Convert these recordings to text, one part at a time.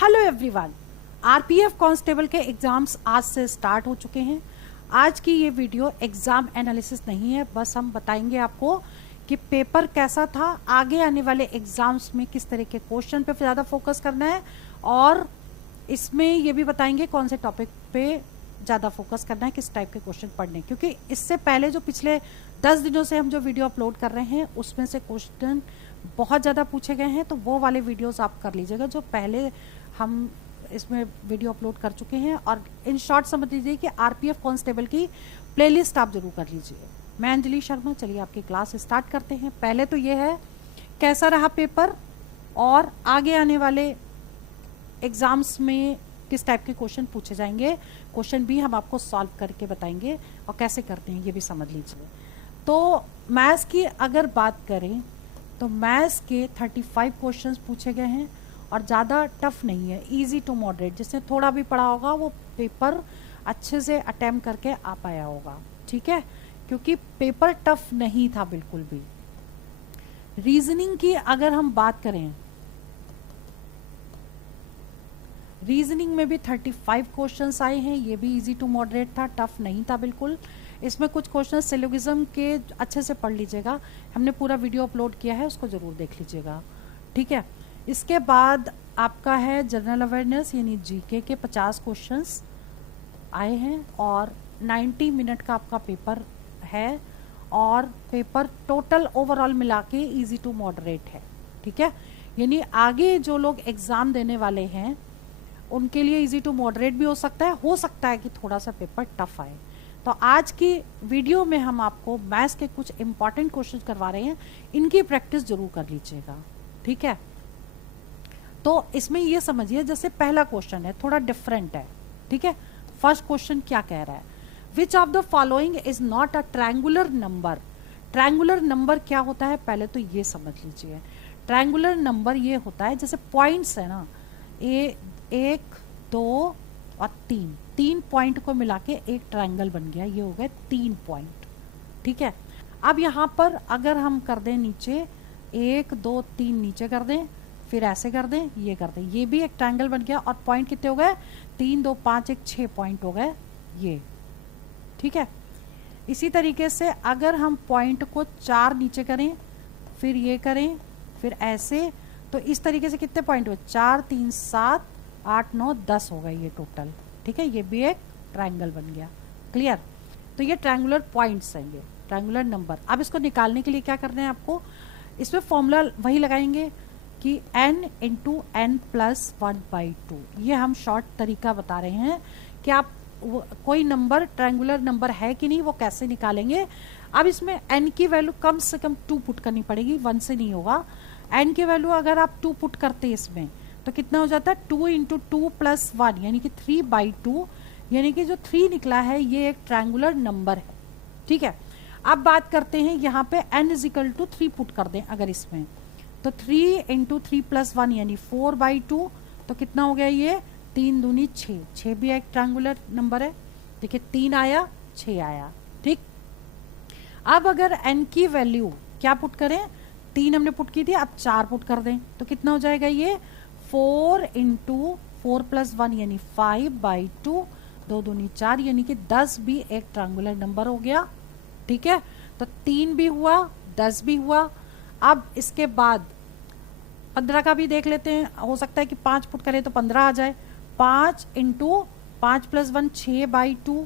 Hello everyone, RPF constable के exams आज से स्टार्ट हो चुके हैं। आज की ये वीडियो एग्जाम एनालिसिस नहीं है, बस हम बताएंगे आपको कि पेपर कैसा था, आगे आने वाले एग्जाम्स में किस तरह के क्वेश्चन पे ज़्यादा फोकस करना है और इसमें ये भी बताएंगे कौन से टॉपिक पे ज़्यादा फोकस करना है, किस टाइप के क्वेश्चन पढ़ने। क्योंकि इससे पहले जो पिछले 10 दिनों से हम जो वीडियो अपलोड कर रहे हैं उसमें से क्वेश्चन बहुत ज़्यादा पूछे गए हैं, तो वो वाले वीडियोस आप कर लीजिएगा जो पहले हम इसमें वीडियो अपलोड कर चुके हैं। और इन शॉर्ट समझ लीजिए कि आरपीएफ कांस्टेबल की प्लेलिस्ट आप जरूर कर लीजिए। मैं अंजलि शर्मा, चलिए आपकी क्लास स्टार्ट करते हैं। पहले तो ये है कैसा रहा पेपर और आगे आने वाले एग्जाम्स में किस टाइप के क्वेश्चन पूछे जाएंगे, क्वेश्चन भी हम आपको सॉल्व करके बताएंगे और कैसे करते हैं ये भी समझ लीजिए। तो मैथ्स की अगर बात करें तो मैथ्स के 35 क्वेश्चंस पूछे गए हैं और ज़्यादा टफ नहीं है, इजी टू मॉडरेट। जिसने थोड़ा भी पढ़ा होगा वो पेपर अच्छे से अटेम्प्ट करके आ पाया होगा, ठीक है, क्योंकि पेपर टफ नहीं था बिल्कुल भी। रीजनिंग की अगर हम बात करें, रीजनिंग में भी 35 क्वेश्चंस आए हैं, ये भी इजी टू मॉडरेट था, टफ नहीं था बिल्कुल। इसमें कुछ क्वेश्चन सिलोगिज्म के अच्छे से पढ़ लीजिएगा, हमने पूरा वीडियो अपलोड किया है, उसको ज़रूर देख लीजिएगा, ठीक है। इसके बाद आपका है जनरल अवेयरनेस यानी जीके के 50 क्वेश्चंस आए हैं और 90 मिनट का आपका पेपर है और पेपर टोटल ओवरऑल मिला के ईजी टू मॉडरेट है, ठीक है। यानी आगे जो लोग एग्ज़ाम देने वाले हैं उनके लिए इजी टू मॉडरेट भी हो सकता है कि थोड़ा सा पेपर टफ आए। तो आज की वीडियो में हम आपको मैथ्स के कुछ इंपॉर्टेंट क्वेश्चन करवा रहे हैं, इनकी प्रैक्टिस जरूर कर लीजिएगा, ठीक है। तो इसमें ये समझिए, जैसे पहला क्वेश्चन है थोड़ा डिफरेंट है, ठीक है। फर्स्ट क्वेश्चन क्या कह रहा है, which of the following is not a triangular number. Triangular number क्या होता है पहले तो ये समझ लीजिए। ट्रायंगुलर नंबर ये होता है, जैसे पॉइंट्स है ना, 1 2 और 3 पॉइंट को मिला के एक ट्रायंगल बन गया, ये हो गए 3 पॉइंट, ठीक है। अब यहाँ पर अगर हम कर दें नीचे 1 2 3 नीचे कर दें, फिर ऐसे कर दें, ये कर दें, ये भी एक ट्रायंगल बन गया और पॉइंट कितने हो गए 3 2 5 1 6 पॉइंट हो गए ये, ठीक है। इसी तरीके से अगर हम पॉइंट को 4 नीचे करें, फिर ये करें, फिर ऐसे, तो इस तरीके से कितने पॉइंट हुए 4 3 7 8 9 10 हो गए ये टोटल, ठीक है। ये भी एक ट्रायंगल बन गया, क्लियर। तो ये ट्रायंगुलर पॉइंट्स हैं, ये ट्रायंगुलर नंबर। अब इसको निकालने के लिए क्या करना है आपको, इसमें फॉर्मूला वही लगाएंगे कि n इंटू एन प्लस 1/2। ये हम शॉर्ट तरीका बता रहे हैं कि आप कोई नंबर ट्रायंगुलर नंबर है कि नहीं वो कैसे निकालेंगे। अब इसमें n की वैल्यू कम से कम 2 पुट करनी पड़ेगी, 1 से नहीं होगा। n की वैल्यू अगर आप 2 पुट करते हैं इसमें तो कितना हो जाता है 2 इंटू 2 प्लस 1 यानी कि 3/2, यानी कि जो 3 निकला है ये एक ट्रायंगुलर नंबर है, ठीक है। अब बात करते हैं यहाँ पे n is equal to 3 put कर दें अगर इसमें, तो 3 इंटू 3 प्लस 1 यानी 4/2, तो कितना हो गया ये 3 दूनी 6, 6 भी एक ट्रायंगुलर नंबर है, देखिए 3 आया 6 आया, ठीक। अब अगर n की वैल्यू क्या पुट करें, 3 हमने पुट की थी, अब 4 पुट कर दें तो कितना हो जाएगा ये 4 इंटू 4 प्लस 1 यानी 5/2, 2 दूनी 4 यानी कि 10 भी एक ट्रायंगुलर नंबर हो गया, ठीक है। तो 3 भी हुआ 10 भी हुआ। अब इसके बाद 15 का भी देख लेते हैं, हो सकता है कि 5 पुट करें तो 15 आ जाए, 5 इंटू 5 प्लस 1 6/2,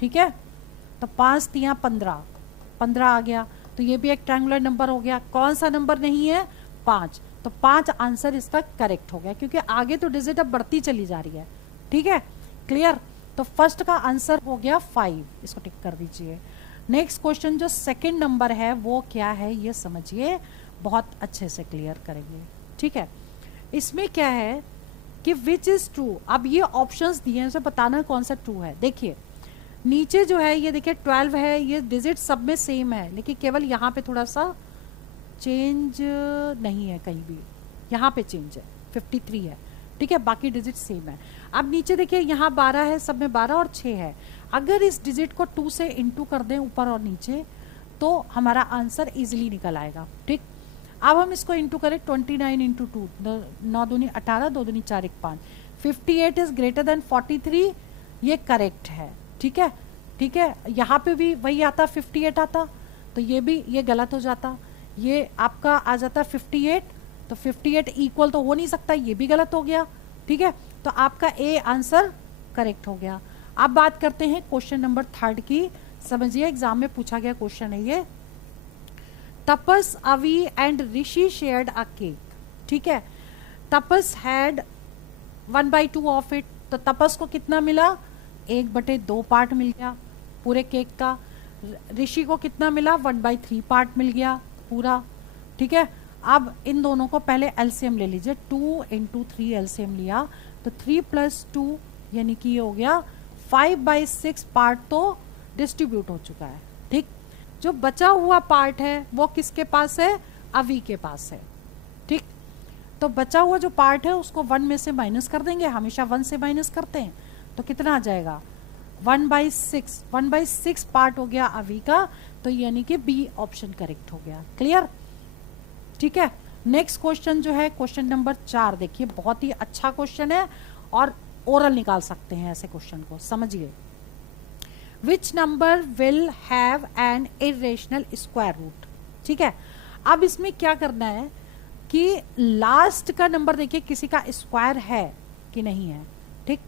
ठीक है। तो 5 3 15, 15 आ गया, तो ये भी एक ट्रायंगुलर नंबर हो गया। कौन सा नंबर नहीं है 5, तो 5 आंसर इसका करेक्ट हो गया, क्योंकि आगे तो डिजिट अब बढ़ती चली जा रही है, ठीक है, क्लियर। तो फर्स्ट का आंसर हो गया 5, इसको टिक कर दीजिए। नेक्स्ट क्वेश्चन जो सेकंड नंबर है वो क्या है ये समझिए, बहुत अच्छे से क्लियर करेंगे, ठीक है। इसमें क्या है कि विच इज ट्रू। अब ये ऑप्शंस दिए हैं, उसे बताना कौन सा ट्रू है। देखिए नीचे जो है ये देखिए 12 है, ये डिजिट सब में सेम है, लेकिन केवल यहाँ पे थोड़ा सा चेंज नहीं है, कहीं भी यहाँ पे चेंज है, 53 है, ठीक है, बाकी डिजिट सेम है। अब नीचे देखिए यहाँ 12 है, सब में 12 और 6 है। अगर इस डिजिट को 2 से इंटू कर दें ऊपर और नीचे तो हमारा आंसर इजीली निकल आएगा, ठीक। अब हम इसको इंटू करें 29 इंटू 2, 9 दूनी 18, 2 दूनी 4, 1 5। 58 इज ग्रेटर देन 43, ये करेक्ट है। ठीक है, ठीक है, यहाँ पे भी वही आता 58 आता, तो ये गलत हो जाता, ये आपका आ जाता 58, तो 58 इक्वल तो हो नहीं सकता, ये भी गलत हो गया। ठीक है, तो आपका ए आंसर करेक्ट हो गया। अब बात करते हैं क्वेश्चन नंबर 3 की। समझिए, एग्जाम में पूछा गया क्वेश्चन है ये। तपस, अवी and Rishi shared a cake. ठीक है, तपस हैड 1/2 ऑफ इट, तो तपस को कितना मिला, 1/2 पार्ट मिल गया पूरे केक का। ऋषि को कितना मिला, 1/3 पार्ट मिल गया पूरा। ठीक है, अब इन दोनों को पहले एलसीएम ले लीजिए, 2 इंटू 3 एलसीएम लिया तो 3 + 2 यानी कि ये हो गया 5/6 पार्ट तो डिस्ट्रीब्यूट हो चुका है। ठीक, जो बचा हुआ पार्ट है वो किसके पास है, अवी के पास है। ठीक, तो बचा हुआ जो पार्ट है उसको 1 में से माइनस कर देंगे, हमेशा 1 से माइनस करते हैं, तो कितना आ जाएगा 1/6। 1/6 पार्ट हो गया अवी का, तो यानी कि बी ऑप्शन करेक्ट हो गया। क्लियर? ठीक है, नेक्स्ट क्वेश्चन जो है क्वेश्चन नंबर 4, देखिए बहुत ही अच्छा क्वेश्चन है और ओरल निकाल सकते हैं ऐसे क्वेश्चन को। समझिए, which number will have an irrational square root. ठीक है, अब इसमें क्या करना है कि लास्ट का नंबर देखिए किसी का स्क्वायर है कि नहीं है। ठीक,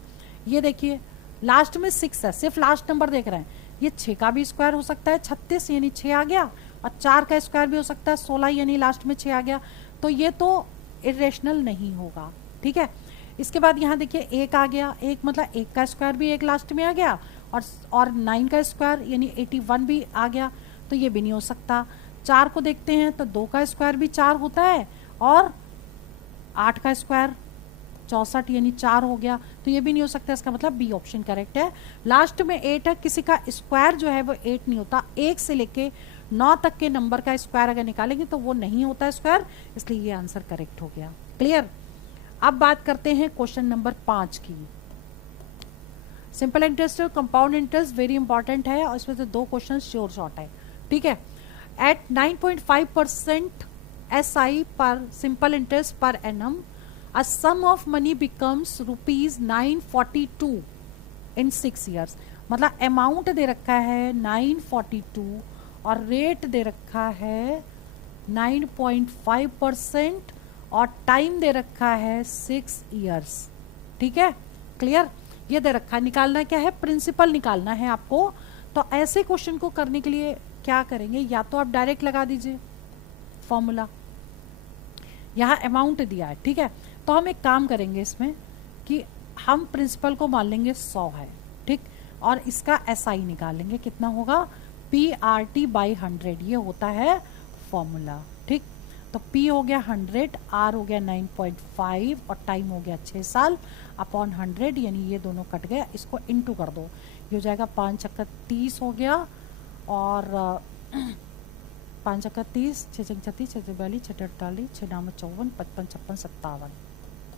ये देखिए लास्ट में 6 है, सिर्फ लास्ट नंबर देख रहे हैं, ये 6 का भी स्क्वायर हो सकता है 36 यानी 6 आ गया, और 4 का स्क्वायर भी हो सकता है 16 यानी लास्ट में 6 आ गया, तो ये तो इरेशनल नहीं होगा। ठीक है, इसके बाद यहाँ देखिए 1 आ गया, 1 मतलब 1 का स्क्वायर भी 1 लास्ट में आ गया, और 9 का स्क्वायर यानी 81 भी आ गया, तो ये भी नहीं हो सकता। 4 को देखते हैं तो 2 का स्क्वायर भी 4 होता है, और 8 का स्क्वायर 64 यानी 4 हो गया, तो ये भी नहीं हो सकता। इसका मतलब बी ऑप्शन करेक्ट है। लास्ट में 8 है, किसी का स्क्वायर जो है वो 8 नहीं होता, 1 से लेके 9 तक के नंबर का स्क्वायर अगर निकालेंगे तो वो नहीं होता स्क्वायर, इसलिए ये आंसर करेक्ट हो गया। क्लियर? अब बात करते हैं क्वेश्चन नंबर 5 की। सिंपल इंटरेस्ट और कंपाउंड इंटरेस्ट वेरी इंपॉर्टेंट है, और इसमें से 2 क्वेश्चन श्योर शॉर्ट है। ठीक है, एट 9.5% SI पर simple interest per annum a sum of money becomes ₹942 in 6 years। मतलब अमाउंट दे रखा है 942 और रेट दे रखा है 9.5% और टाइम दे रखा है 6 years। ठीक है, क्लियर? ये दे रखा है, निकालना क्या है, प्रिंसिपल निकालना है आपको। तो ऐसे क्वेश्चन को करने के लिए क्या करेंगे, या तो आप डायरेक्ट लगा दीजिए फॉर्मूला, यहाँ अमाउंट दिया है। ठीक है, तो हम एक काम करेंगे इसमें कि हम प्रिंसिपल को मान लेंगे 100 है। ठीक, और इसका SI निकालेंगे, कितना होगा, PRT/100, ये होता है फॉर्मूला। ठीक, तो P हो गया 100, R हो गया 9.5 और टाइम हो गया 6 साल अपॉन 100, यानी ये दोनों कट गया, इसको इंटू कर दो, ये हो जाएगा 5 × 30 हो गया, और 5 × 30, 6 × 36, 6 × 42, 6 × 48, 6 × 9 = 54, 55, 56, 57।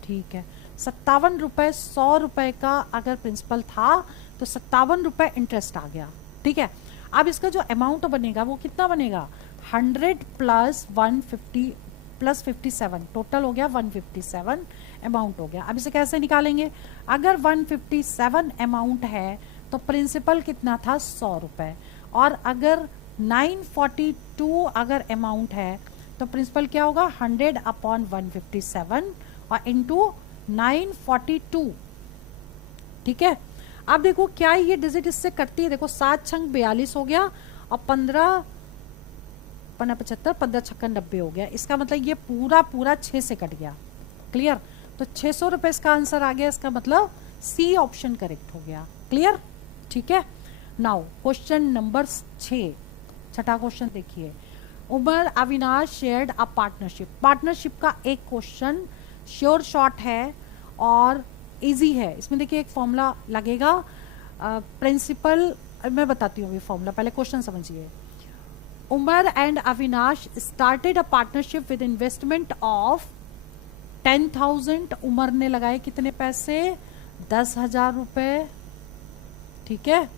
ठीक है, 57 रुपये, 100 रुपये का अगर प्रिंसिपल था तो 57 रुपये इंटरेस्ट आ गया। ठीक है, अब इसका जो अमाउंट बनेगा वो कितना बनेगा, 100 + 150 + 57, टोटल हो गया 157 अमाउंट हो गया। अब इसे कैसे निकालेंगे, अगर 157 अमाउंट है तो प्रिंसिपल कितना था, 100 रुपये, और अगर 942 अगर अमाउंट है तो प्रिंसिपल क्या होगा, 100 अपॉन 157 और इंटू 942। ठीक है, अब देखो क्या ये डिजिट इससे कटती है, देखो 7 छंग 42 हो गया, और 15 75, 15 छक्कन 90 हो गया। इसका मतलब ये पूरा 6 से कट गया। क्लियर? तो 600 रुपये इसका आंसर आ गया, इसका मतलब सी ऑप्शन करेक्ट हो गया। क्लियर? ठीक है, नाउ क्वेश्चन नंबर 6, छठा क्वेश्चन देखिए। Umar Avinash shared a partnership. Partnership का एक क्वेश्चन श्योर शॉर्ट है और इजी है। इसमें देखिए एक फॉर्मूला लगेगा, प्रिंसिपल मैं बताती हूँ अभी फॉर्मूला, पहले क्वेश्चन समझिए। Umar and Avinash started a partnership with investment of 10,000। Umar ने लगाए कितने पैसे, 10,000 रुपये। ठीक है,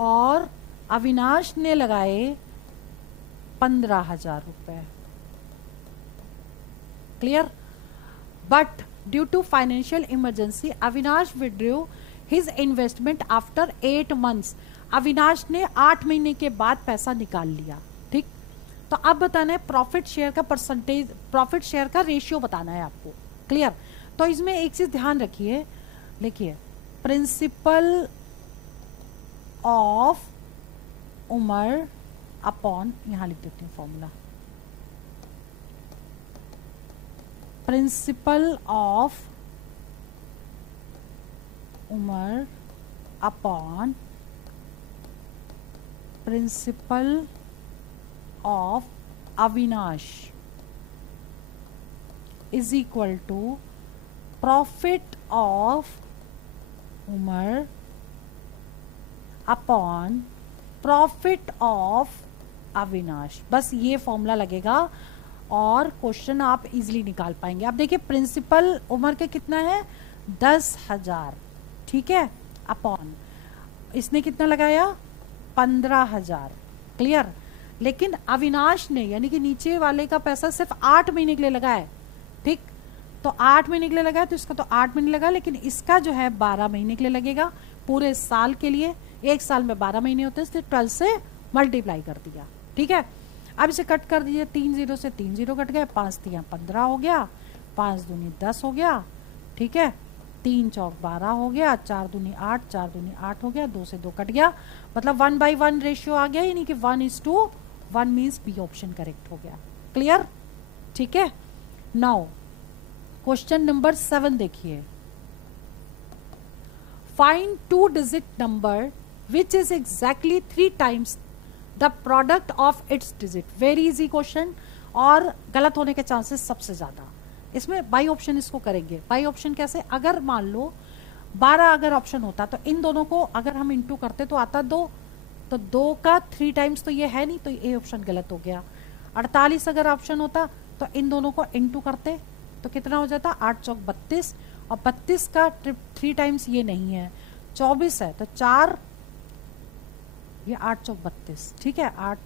और अविनाश ने लगाए 15,000 रुपये। Clear. But due to financial emergency Avinash withdrew his investment after 8 months. Avinash ने 8 महीने के बाद पैसा निकाल लिया, ठीक। तो अब बताना है प्रॉफिट शेयर का परसेंटेज, प्रॉफिट शेयर का रेशियो बताना है आपको, क्लियर। तो इसमें एक चीज ध्यान रखिए, लिखिए प्रिंसिपल ऑफ उमर अपॉन, यहां लिख देते हैं formula, principal of Umar upon principal of Avinash is equal to profit of Umar upon profit of Avinash. बस ये फॉर्मूला लगेगा और क्वेश्चन आप इजीली निकाल पाएंगे। अब देखिए प्रिंसिपल उमर के कितना है 10,000, ठीक है, अपॉन इसने कितना लगाया 15,000, क्लियर। लेकिन अविनाश ने यानी कि नीचे वाले का पैसा सिर्फ 8 महीने के लिए लगा है, ठीक। तो 8 महीने के लिए लगा है तो इसका तो 8 महीने लगा, लेकिन इसका जो है 12 महीने के लिए लगेगा, पूरे साल के लिए। एक साल में 12 महीने होते हैं, इसलिए 12 से मल्टीप्लाई कर दिया, ठीक है। अब इसे कट कर दीजिए, 3 0 से 3 0 कट गए, 5 3 15 हो गया, 5 दूनी 10 हो गया, ठीक है, 3 चौक 12 हो गया, 4 दूनी 8, 4 दूनी 8 हो गया, 2 से 2 कट गया, मतलब 1/1 रेशियो आ गया, यानी कि 1:1 मीन्स बी ऑप्शन करेक्ट हो गया, क्लियर, ठीक है। नाउ क्वेश्चन नंबर 7 देखिए, find 2 digit number which is exactly 3 times the product of its digit. Very easy question और गलत होने के चांसेस सबसे ज्यादा। इसमें बाई ऑप्शन इसको करेंगे। बाई ऑप्शन कैसे, अगर मान लो 12 अगर ऑप्शन होता तो इन दोनों को अगर हम इंटू करते तो आता 2, तो 2 का 3 times तो ये है नहीं, तो ये ऑप्शन गलत हो गया। 48 अगर ऑप्शन होता तो इन दोनों को इंटू करते तो कितना हो जाता 8 चौक 32, और 32 का 3 times ये नहीं है, 24 है तो 4, ये 8 चौक 32, ठीक है, 8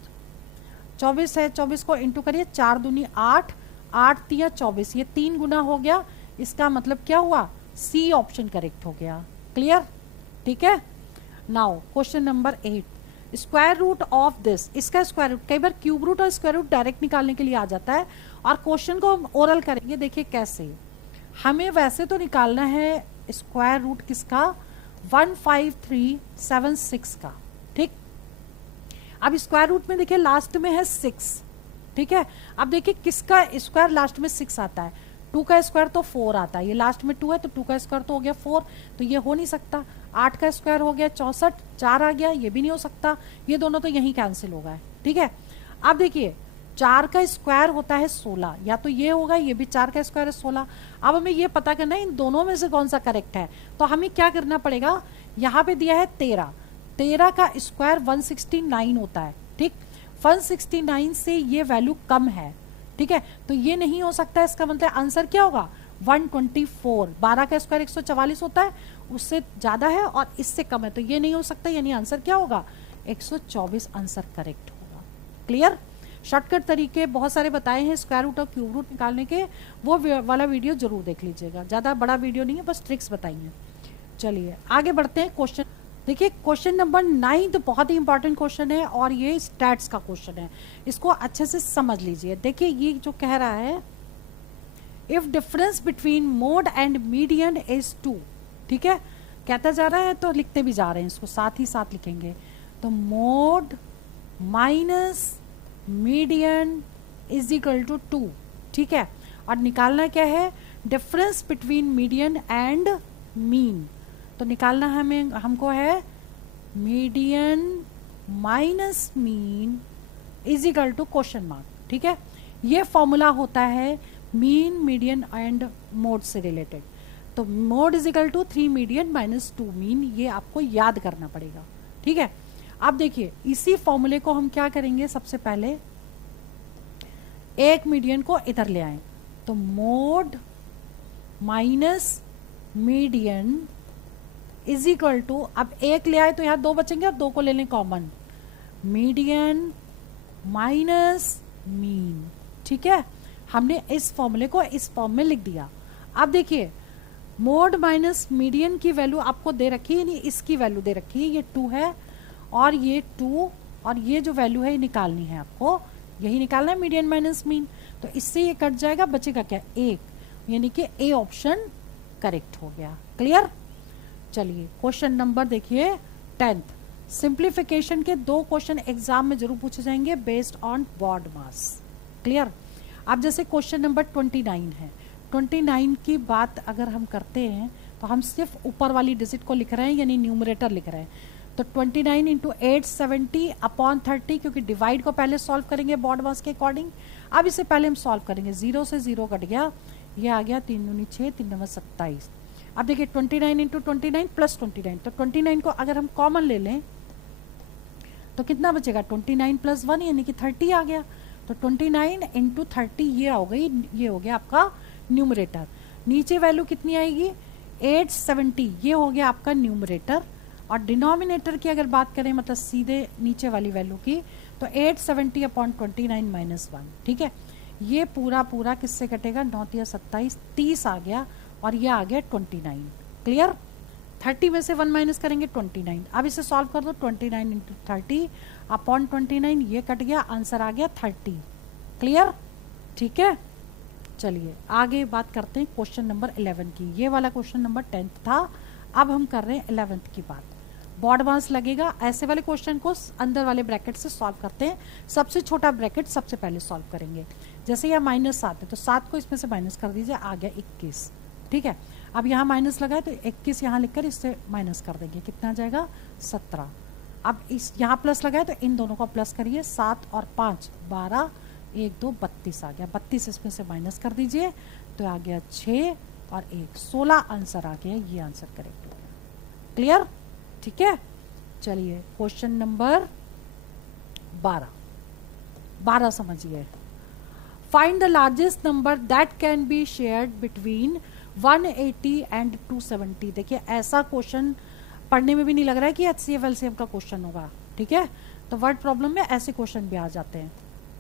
24 है, 24 को इंटू करिए, 4 दूनी 8, 8 3 24, ये 3 गुना हो गया। इसका मतलब क्या हुआ, सी ऑप्शन करेक्ट हो गया, क्लियर, ठीक है। Now question number 8, square root of this. इसका स्क्वायर रूट, कई बार क्यूब रूट और स्क्वायर रूट डायरेक्ट निकालने के लिए आ जाता है, और क्वेश्चन को हम ओरल करेंगे। देखिए कैसे, हमें वैसे तो निकालना है स्क्वायर रूट किसका, 15376 का, ठीक। अब स्क्वायर रूट में देखिए लास्ट में है 6, ठीक है। अब देखिए किसका स्क्वायर लास्ट में 6 आता है, 2 का स्क्वायर तो 4 आता है, ये लास्ट में 2 है तो 2 का स्क्वायर तो हो गया 4, तो ये हो नहीं सकता। 8 का स्क्वायर हो गया 64, 4 आ गया, ये भी नहीं हो सकता, ये दोनों तो यहीं कैंसिल हो गए, ठीक है। अब देखिए 4 का स्क्वायर होता है 16, या तो ये होगा, ये भी 4 का स्क्वायर है 16। अब हमें ये पता करना है इन दोनों में से कौन सा करेक्ट है, तो हमें क्या करना पड़ेगा, यहाँ पे दिया है 13, 13 का स्क्वायर 169 होता है, ठीक। 169 से ये वैल्यू कम है, ठीक है, तो ये नहीं हो सकता है। इसका मतलब आंसर क्या होगा 124। 12 का स्क्वायर 144 होता है, उससे ज्यादा है और इससे कम है, तो ये नहीं हो सकता, यानी आंसर क्या होगा 124 आंसर करेक्ट होगा, क्लियर। शॉर्टकट तरीके बहुत सारे बताए हैं स्क्वायर रूट और क्यूब रूट निकालने के, वो वाला वीडियो जरूर देख लीजिएगा, ज्यादा बड़ा वीडियो नहीं है, बस ट्रिक्स बताई हैं। चलिए आगे बढ़ते हैं। क्वेश्चन देखिए, क्वेश्चन नंबर 9 तो बहुत ही इंपॉर्टेंट क्वेश्चन है और ये स्टैट्स का क्वेश्चन है, इसको अच्छे से समझ लीजिए। देखिए ये जो कह रहा है, if difference between mode and median is 2, ठीक है, कहता जा रहा है तो लिखते भी जा रहे हैं, इसको साथ ही साथ लिखेंगे। तो mode minus median is equal to 2, ठीक है, और निकालना क्या है difference between median and mean. तो निकालना हमें हमको है median minus mean is equal to question mark, ठीक है। ये फॉर्मूला होता है मीन मीडियन एंड मोड से रिलेटेड। तो mode is equal to 3 median minus 2 mean, ये आपको याद करना पड़ेगा, ठीक है। अब देखिए इसी फॉर्मूले को हम क्या करेंगे, सबसे पहले एक मीडियन को इधर ले आए, तो mode minus median is equal to, अब एक ले आए तो यहां 2 बचेंगे और 2 को ले लें कॉमन, मीडियन माइनस मीन, ठीक है। हमने इस फॉर्मूले को इस फॉर्म में लिख दिया। अब देखिए मोड माइनस मीडियन की वैल्यू आपको दे रखी है, नहीं इसकी वैल्यू दे रखी है, ये 2 है और ये 2 और ये जो वैल्यू है ये निकालनी है आपको, यही निकालना है मीडियन माइनस मीन। तो इससे ये कट जाएगा, बचेगा क्या 1, यानी कि ए ऑप्शन करेक्ट हो गया। क्लियर। चलिए क्वेश्चन नंबर देखिए 10th। सिंप्लीफिकेशन के 2 क्वेश्चन एग्जाम में जरूर पूछे जाएंगे based on BODMAS. Clear. अब जैसे क्वेश्चन नंबर 29 है, 29 की बात अगर हम करते हैं तो हम सिर्फ ऊपर वाली डिजिट को लिख रहे हैं, यानी न्यूमरेटर लिख रहे हैं। तो 29 इंटू 870 अपॉन 30, क्योंकि डिवाइड को पहले सॉल्व करेंगे बॉड मास के अकॉर्डिंग। अब इसे पहले हम सॉल्व करेंगे, 0 से 0 कट गया, ये आ गया 3 दूनी 6, 3 नंबर 27। अब देखिए 29 इंटू 29 प्लस 29, तो 29 को अगर हम कॉमन ले लें तो कितना बचेगा 29 प्लस 1 यानी कि 30 आ गया। तो 29 इंटू 30 ये हो गई, ये हो गया आपका न्यूमरेटर। नीचे वैल्यू कितनी आएगी 870, ये हो गया आपका न्यूमरेटर। और डिनोमिनेटर की अगर बात करें मतलब सीधे नीचे वाली वैल्यू की, तो 870 अपॉन 29 माइनस 1। ठीक है, ये पूरा पूरा किससे कटेगा 9 या 27, 30 आ गया और ये आ गया 29। क्लियर। 30 में से 1 माइनस करेंगे 29। अब इसे सॉल्व कर दो, 29 इंटू 30 अपॉन 29, ये कट गया, आंसर आ गया 30। क्लियर। ठीक है। चलिए आगे बात करते हैं क्वेश्चन नंबर 11 की। ये वाला क्वेश्चन नंबर 10th था, अब हम कर रहे हैं 11th की बात। बॉड मास लगेगा, ऐसे वाले क्वेश्चन को अंदर वाले ब्रैकेट से सॉल्व करते हैं। सबसे छोटा ब्रैकेट सबसे पहले सॉल्व करेंगे। जैसे यहाँ -7 है तो 7 को इसमें से माइनस कर दीजिए, आ गया 21। ठीक है, अब यहाँ माइनस लगा है तो 21 यहाँ लिखकर इससे माइनस कर देंगे, कितना जाएगा 17। अब इस यहाँ प्लस लगा है तो इन दोनों को प्लस करिए, 7 और 5 12, 1 2 32 आ गया, 32 इसमें से माइनस कर दीजिए तो आ गया 6 और 1 16 आंसर आ गया, ये आंसर करेक्ट हो गया। क्लियर। ठीक है। चलिए क्वेश्चन नंबर 12 समझिए। Find the largest number that can be shared between 180 and 270। देखिए ऐसा क्वेश्चन पढ़ने में भी नहीं लग रहा है कि HCF LCM का क्वेश्चन होगा। ठीक है, तो वर्ड प्रॉब्लम में ऐसे क्वेश्चन भी आ जाते हैं।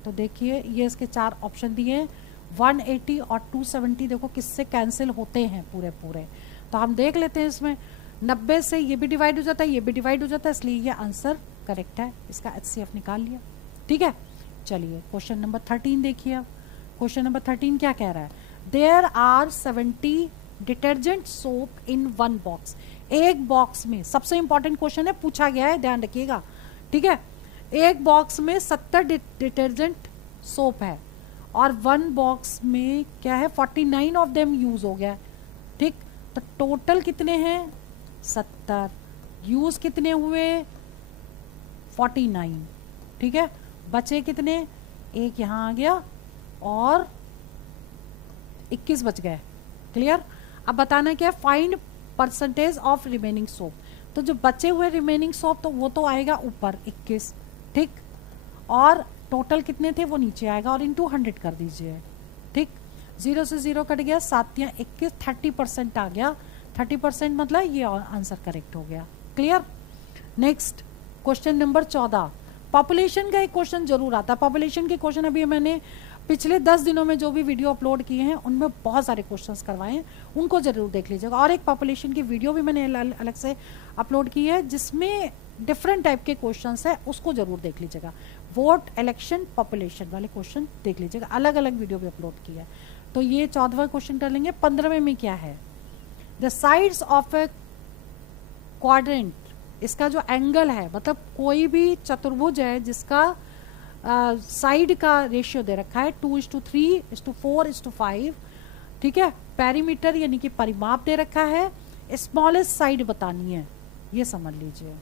तो देखिए ये इसके 4 ऑप्शन दिए हैं, 180 और 270 देखो किससे कैंसिल होते हैं पूरे पूरे। तो हम देख लेते हैं, इसमें 90 से ये भी डिवाइड हो जाता है, ये भी डिवाइड हो जाता है, इसलिए ये आंसर करेक्ट है, इसका HCF निकाल लिया। ठीक है। चलिए क्वेश्चन नंबर 13 देखिए। अब क्वेश्चन नंबर 13 क्या कह रहा है, there are 70 detergent soap in 1 box. एक बॉक्स में, सबसे इंपॉर्टेंट क्वेश्चन है, पूछा गया है, ध्यान रखिएगा। ठीक है, एक बॉक्स में 70 डिटर्जेंट सोप है और 1 बॉक्स में क्या है 49 ऑफ देम यूज हो गया। ठीक, तो टोटल कितने हैं 70, यूज कितने हुए 49। ठीक है, बचे कितने, एक यहाँ आ गया और 21 बच गए। क्लियर। अब बताना क्या, find percentage of remaining soap. तो जो बचे हुए रिमेनिंग सोप तो वो तो आएगा ऊपर 21। ठीक, और टोटल कितने थे वो नीचे आएगा और इनटू 100 कर दीजिए। ठीक, 0 से 0 कट गया, 7 या 21, 30% आ गया। 30% मतलब ये आंसर करेक्ट हो गया। Clear. Next question number 14। Population का एक क्वेश्चन जरूर आता है। पॉपुलेशन के क्वेश्चन अभी मैंने पिछले 10 दिनों में जो भी वीडियो अपलोड किए हैं उनमें बहुत सारे क्वेश्चंस करवाए हैं, उनको जरूर देख लीजिएगा। और एक पॉपुलेशन की वीडियो भी मैंने अलग से अपलोड की है जिसमें डिफरेंट टाइप के क्वेश्चंस है, उसको जरूर देख लीजिएगा। वोट, इलेक्शन, पॉपुलेशन वाले क्वेश्चन देख लीजिएगा, अलग अलग वीडियो भी अपलोड किया है। तो ये 14वां क्वेश्चन कर लेंगे। 15वें में क्या है, the sides of A quadrant, इसका जो एंगल है, मतलब कोई भी चतुर्भुज है जिसका साइड का रेशियो दे रखा है 2:3:4:5। ठीक है, पेरीमीटर यानी कि परिमाप दे रखा है, स्मॉलेस्ट साइड बतानी है, ये समझ लीजिए।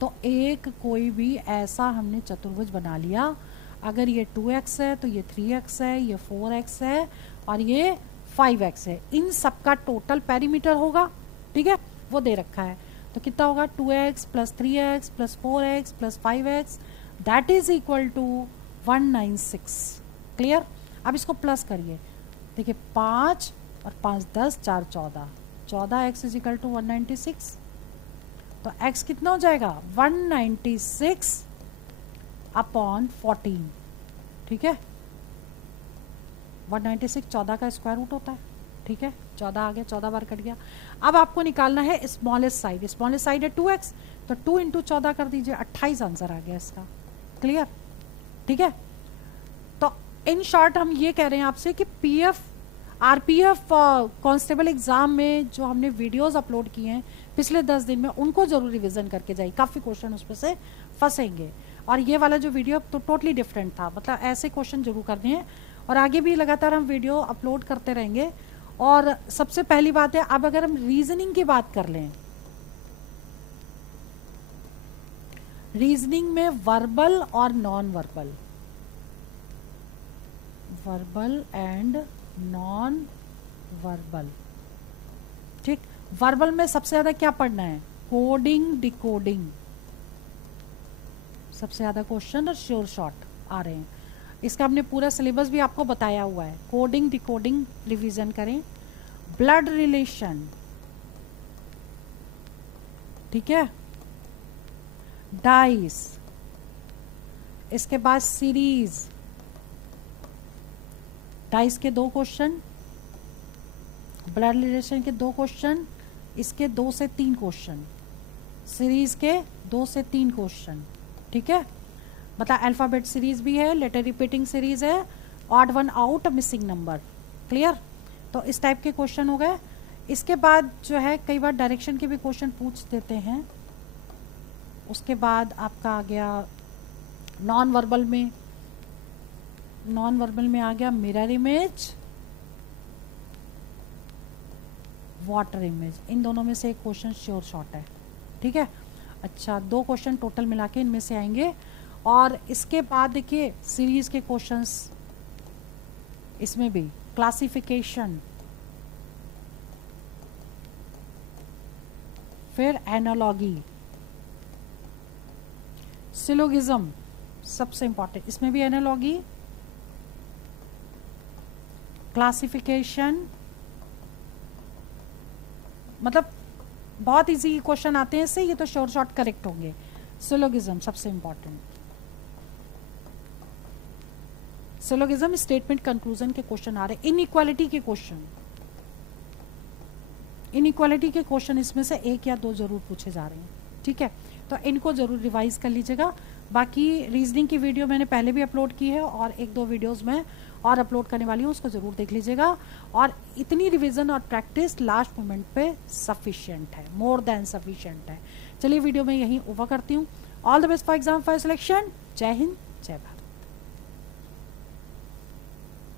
तो एक कोई भी ऐसा हमने चतुर्भुज बना लिया, अगर ये 2x है तो ये 3x है, ये 4x है और ये 5x है, इन सबका टोटल पेरीमीटर होगा। ठीक है, वो दे रखा है, तो कितना होगा 2x plus 3x plus 4x plus 5x that is equal to 196। Clear. अब इसको प्लस करिए, देखिए 5 और 5 10, 4 14, 14x इज इक्वल टू 196। तो x कितना हो जाएगा 196 अपॉन 14। ठीक है, 196 14 का स्क्वायर रूट होता है, ठीक है, 14 आ गया, 14 बार कट गया। अब आपको निकालना है स्मॉलेस्ट साइड, स्मॉलेस्ट साइड है 2x, तो 2 इंटू 14 कर दीजिए, 28 आंसर आ गया इसका। क्लियर, ठीक है। तो इन शॉर्ट हम ये कह रहे हैं आपसे कि पीएफ आरपीएफ कांस्टेबल एग्जाम में जो हमने वीडियोस अपलोड किए हैं पिछले 10 दिन में, उनको जरूर रिवीजन करके जाइए, काफ़ी क्वेश्चन उसमें से फंसेंगे। और ये वाला जो वीडियो तो टोटली डिफरेंट था, मतलब ऐसे क्वेश्चन जरूर करने हैं, और आगे भी लगातार हम वीडियो अपलोड करते रहेंगे। और सबसे पहली बात है, अब अगर हम रीजनिंग की बात कर लें, रीजनिंग में वर्बल और non verbal, verbal and non verbal, ठीक। वर्बल में सबसे ज्यादा क्या पढ़ना है, कोडिंग डिकोडिंग, सबसे ज्यादा क्वेश्चन और श्योर शॉर्ट आ रहे हैं। इसका हमने पूरा सिलेबस भी आपको बताया हुआ है, कोडिंग डिकोडिंग रिवीजन करें। ब्लड रिलेशन, ठीक है, डाइस, इसके बाद सीरीज, डाइस के 2 क्वेश्चन, ब्लड रिलेशन के 2 क्वेश्चन, इसके 2 से 3 क्वेश्चन, सीरीज के 2 से 3 क्वेश्चन, ठीक है। मतलब अल्फाबेट सीरीज भी है, लेटर रिपीटिंग सीरीज है, odd one out, missing number. Clear, तो इस टाइप के क्वेश्चन हो गए। इसके बाद जो है कई बार डायरेक्शन के भी क्वेश्चन पूछ देते हैं। उसके बाद आपका आ गया नॉन वर्बल में, नॉन वर्बल में आ गया मिरर इमेज, वाटर इमेज, इन दोनों में से एक क्वेश्चन श्योर शॉर्ट है, ठीक है। अच्छा, 2 क्वेश्चन टोटल मिला के इनमें से आएंगे। और इसके बाद देखिए सीरीज के क्वेश्चंस, इसमें भी क्लासिफिकेशन, फिर एनालॉगी, सिलोगिज्म सबसे इंपॉर्टेंट, इसमें भी एनालॉगी, क्लासिफिकेशन, मतलब बहुत इजी क्वेश्चन आते हैं इससे, ये तो शॉर्ट शॉर्ट करेक्ट होंगे। सिलोगिज्म सबसे इंपॉर्टेंट, सिलोगिज्म स्टेटमेंट कंक्लूजन के क्वेश्चन आ रहे हैं। इनइक्वालिटी के क्वेश्चन, इनइक्वालिटी के क्वेश्चन इसमें से 1 या 2 जरूर पूछे जा रहे हैं, ठीक है। तो इनको जरूर रिवाइज कर लीजिएगा। बाकी रीजनिंग की वीडियो मैंने पहले भी अपलोड की है, और 1-2 वीडियोस में और अपलोड करने वाली हूँ, उसको जरूर देख लीजिएगा। और इतनी रिवीजन और प्रैक्टिस लास्ट मोमेंट पे सफिशिएंट है, मोर देन सफिशिएंट है। चलिए वीडियो में यहीं ओवर करती हूँ। All the best for exam for selection. जय हिंद।